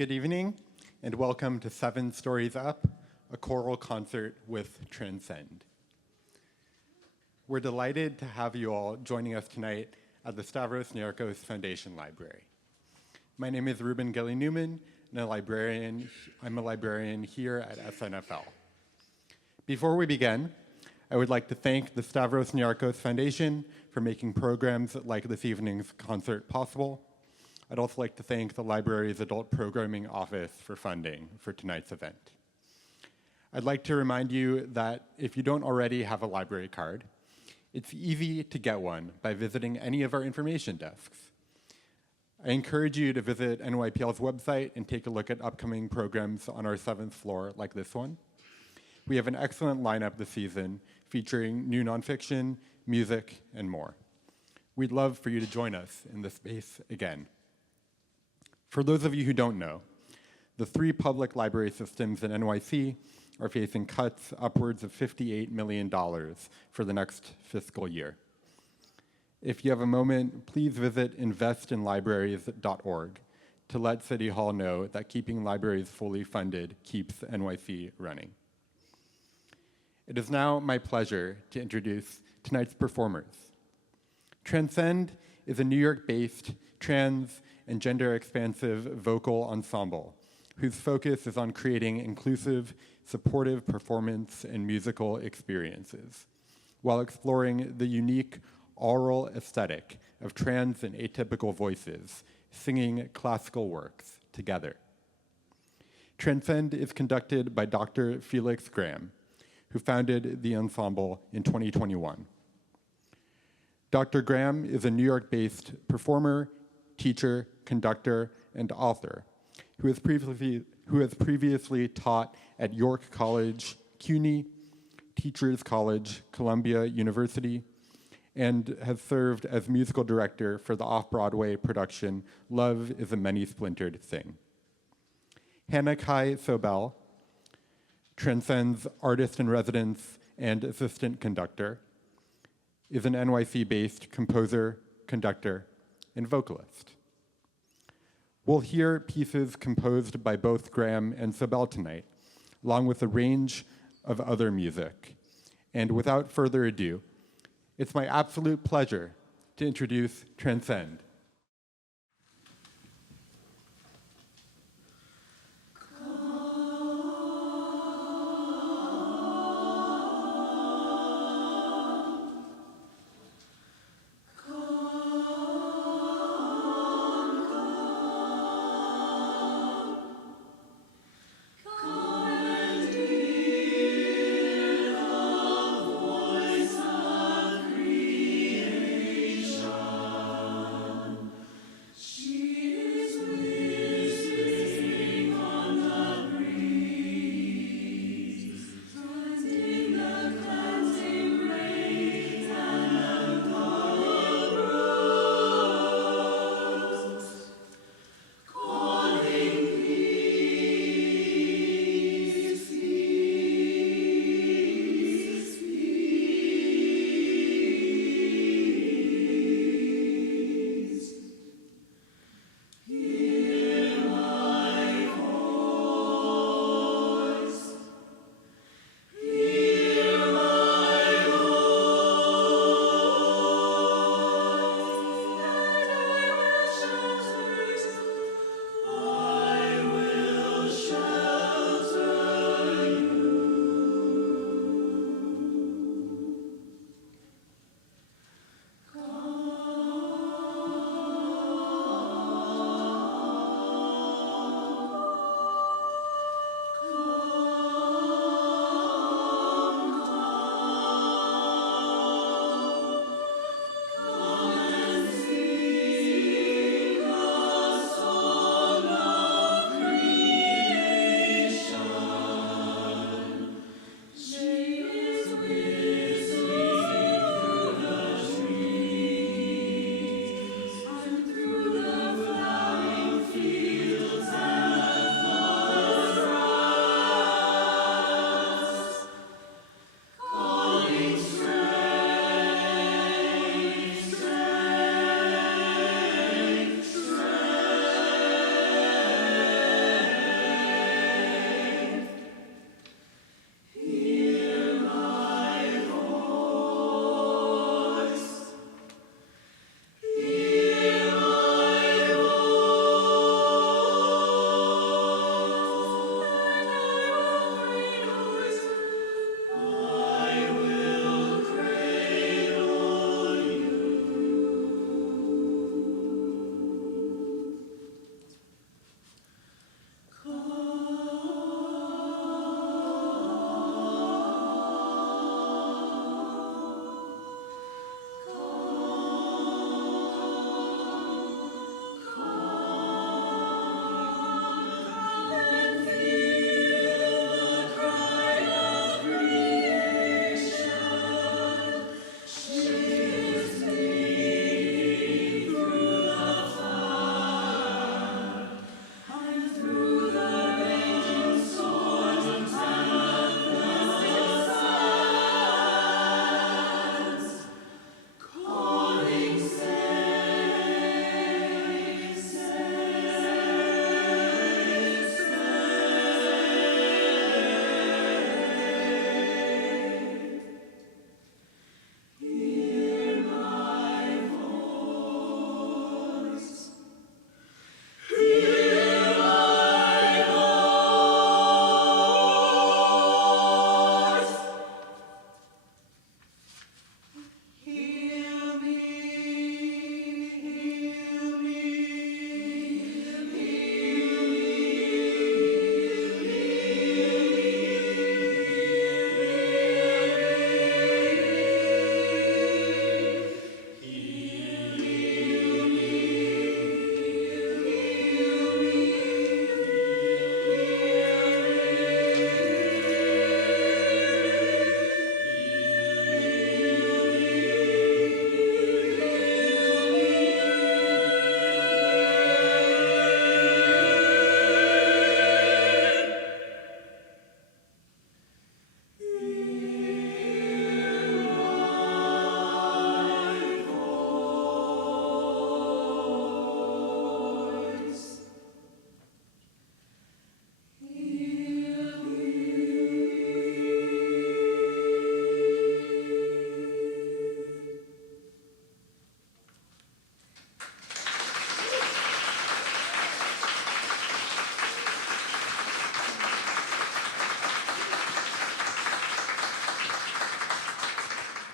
Good evening, and welcome to 7 Stories Up, a choral concert with TRANScend. We're delighted to have you all joining us tonight at the Stavros Niarchos Foundation Library. My name is Ruben Gilly-Newman, and I'm a librarian here at SNFL. Before we begin, I would like to thank the Stavros Niarchos Foundation for making programs like this evening's concert possible. I'd also like to thank the library's Adult Programming Office for funding for tonight's event. I'd like to remind you that if you don't already have a library card, it's easy to get one by visiting any of our information desks. I encourage you to visit NYPL's website and take a look at upcoming programs on our 7th floor like this one. We have an excellent lineup this season featuring new nonfiction, music, and more. We'd love for you to join us in this space again. For those of you who don't know, the 3 public library systems in NYC are facing cuts upwards of $58 million for the next fiscal year. If you have a moment, please visit investinlibraries.org to let City Hall know that keeping libraries fully funded keeps NYC running. It is now my pleasure to introduce tonight's performers. TRANScend is a New York-based trans and gender-expansive vocal ensemble whose focus is on creating inclusive, supportive performance and musical experiences while exploring the unique aural aesthetic of trans and atypical voices singing classical works together. TRANScend is conducted by Dr. Felix Graham, who founded the ensemble in 2021. Dr. Graham is a New York-based performer, teacher, conductor, and author who has previously taught at York College, CUNY, Teachers College, Columbia University, and has served as musical director for the off-Broadway production Love is a Many-Splintered Thing. Hannah Kai Sobel, TRANScend's artist-in-residence and assistant conductor, is an NYC-based composer, conductor, and vocalist. We'll hear pieces composed by both Graham and Sobel tonight, along with a range of other music. And without further ado, it's my absolute pleasure to introduce TRANScend. Creation.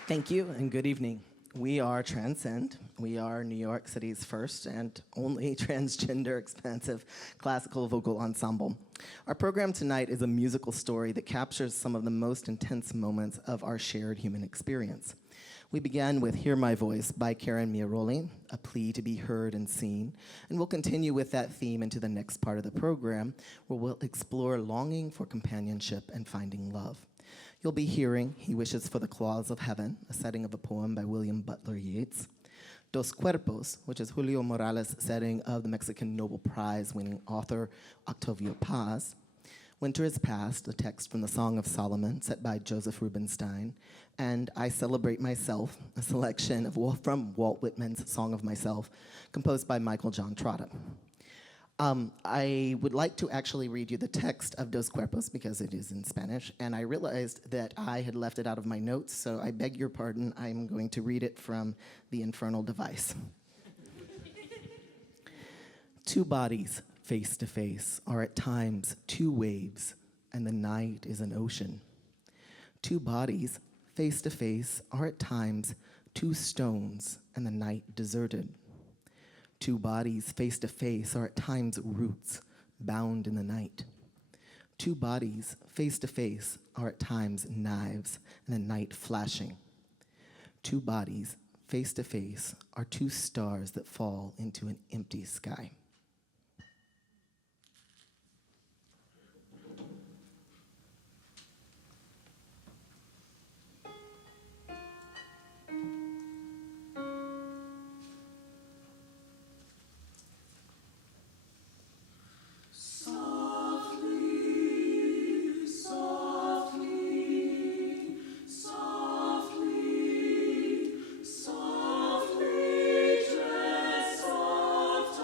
Thank you and good evening. We are TRANScend. We are New York City's first and only transgender expansive classical vocal ensemble. Our program tonight is a musical story that captures some of the most intense moments of our shared human experience. We began with Hear My Voice by Karen Miaroli, a plea to be heard and seen, and we'll continue with that theme into the next part of the program, where we'll explore longing for companionship and finding love. You'll be hearing He Wishes for the Claws of Heaven, a setting of a poem by William Butler Yeats. Dos Cuerpos, which is Julio Morales' setting of the Mexican Nobel Prize-winning author Octavio Paz. Winter is Past, a text from the Song of Solomon, set by Joseph Rubinstein. And I Celebrate Myself, a selection from Walt Whitman's Song of Myself, composed by Michael John Trotta. I would like to actually read you the text of Dos Cuerpos because it is in Spanish, and I realized that I had left it out of my notes, so I beg your pardon. I'm going to read it from the infernal device. Two bodies face to face are at times two waves, and the night is an ocean. Two bodies face to face are at times two stones, and the night deserted. Two bodies face to face are at times roots bound in the night. Two bodies face to face are at times knives and the night flashing. Two bodies face to face are two stars that fall into an empty sky. Softly, dress of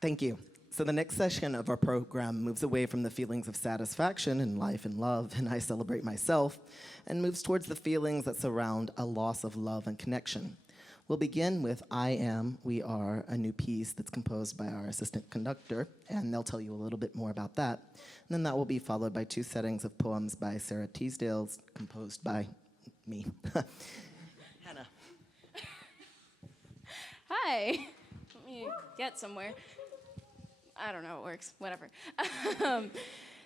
Thank you. So the next session of our program moves away from the feelings of satisfaction in life and love, and I celebrate myself, and moves towards the feelings that surround a loss of love and connection. We'll begin with I Am, We Are, a new piece that's composed by our assistant conductor, and they'll tell you a little bit more about that. And then that will be followed by 2 settings of poems by Sarah Teasdale, composed by me. Hannah. Hi. Let me get somewhere. I don't know how it works. Whatever.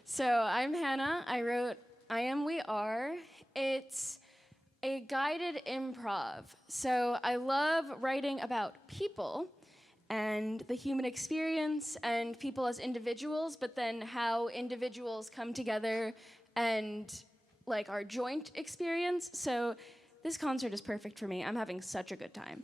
So I'm Hannah. I wrote I Am, We Are. It's a guided improv. So I love writing about people and the human experience and people as individuals, but then how individuals come together and like our joint experience. So this concert is perfect for me. I'm having such a good time.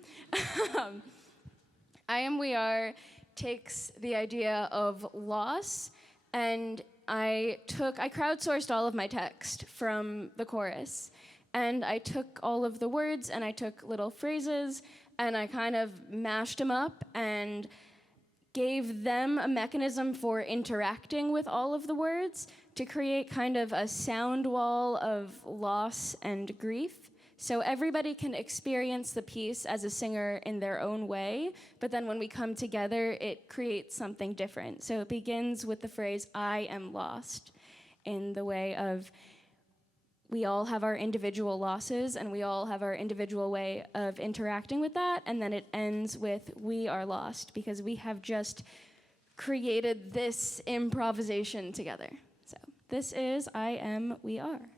I Am, We Are takes the idea of loss, and I crowdsourced all of my text from the chorus, and I took all of the words and I took little phrases and I kind of mashed them up and gave them a mechanism for interacting with all of the words to create kind of a sound wall of loss and grief. So everybody can experience the piece as a singer in their own way, but then when we come together, it creates something different. So it begins with the phrase, "I am lost," in the way of we all have our individual losses and we all have our individual way of interacting with that, and then it ends with "we are lost," because we have just created this improvisation together. So this is I Am, We Are.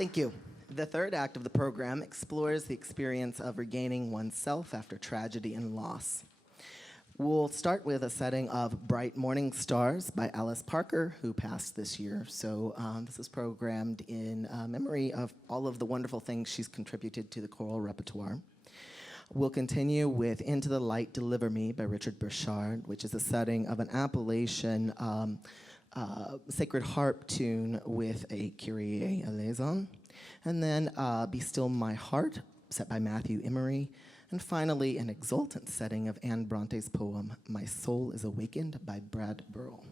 Thank you. The third act of the program explores the experience of regaining oneself after tragedy and loss. We'll start with a setting of Bright Morning Stars by Alice Parker, who passed this year. So this is programmed in memory of all of the wonderful things she's contributed to the choral repertoire. We'll continue with Into the Light, Deliver Me by Richard Burchard, which is a setting of an Appalachian sacred harp tune with a Kyrie eleison. And then Be Still My Heart, set by Matthew Emery. And finally, an exultant setting of Anne Bronte's poem, My Soul is Awakened by Brad Burrell.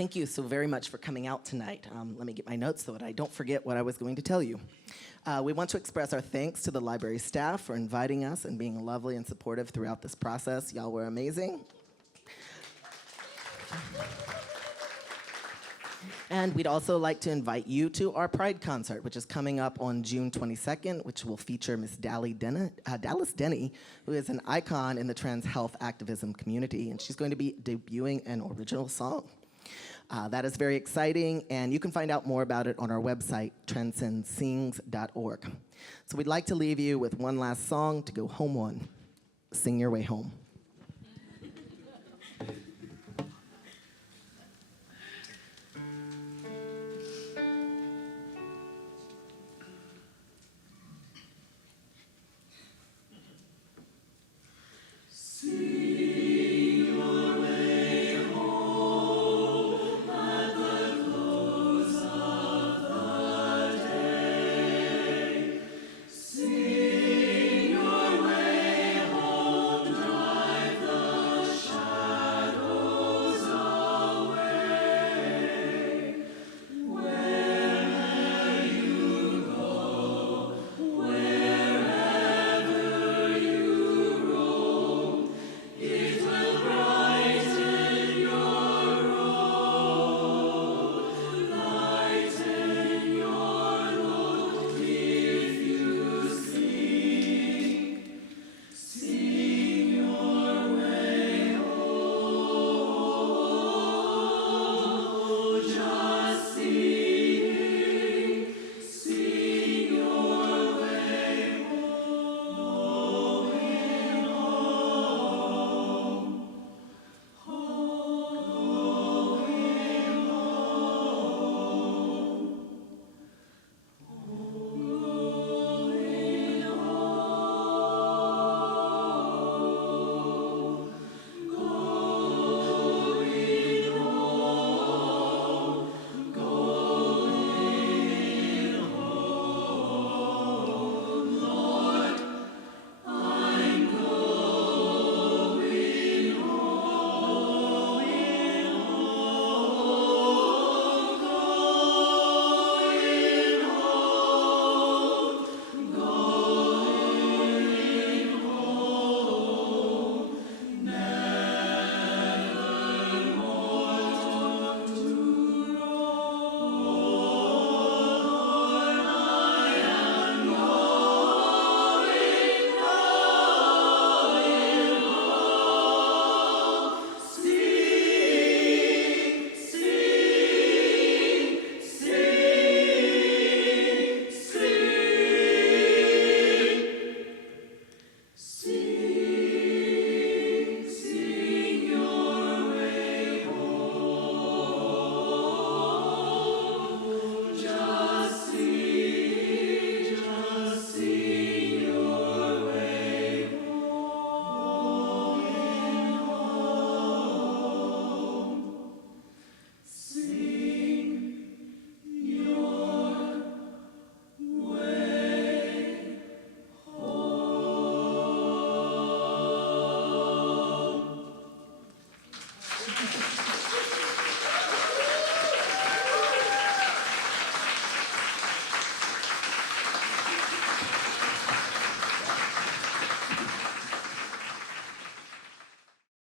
Thank you so very much for coming out tonight. Let me get my notes so that I don't forget what I was going to tell you. We want to express our thanks to the library staff for inviting us and being lovely and supportive throughout this process. Y'all were amazing. And we'd also like to invite you to our Pride concert, which is coming up on June 22nd, which will feature Miss Dallas Denny, who is an icon in the trans health activism community, and she's going to be debuting an original song. That is very exciting, and you can find out more about it on our website, transcendsings.org. So we'd like to leave you with one last song to go home on. Sing Your Way Home.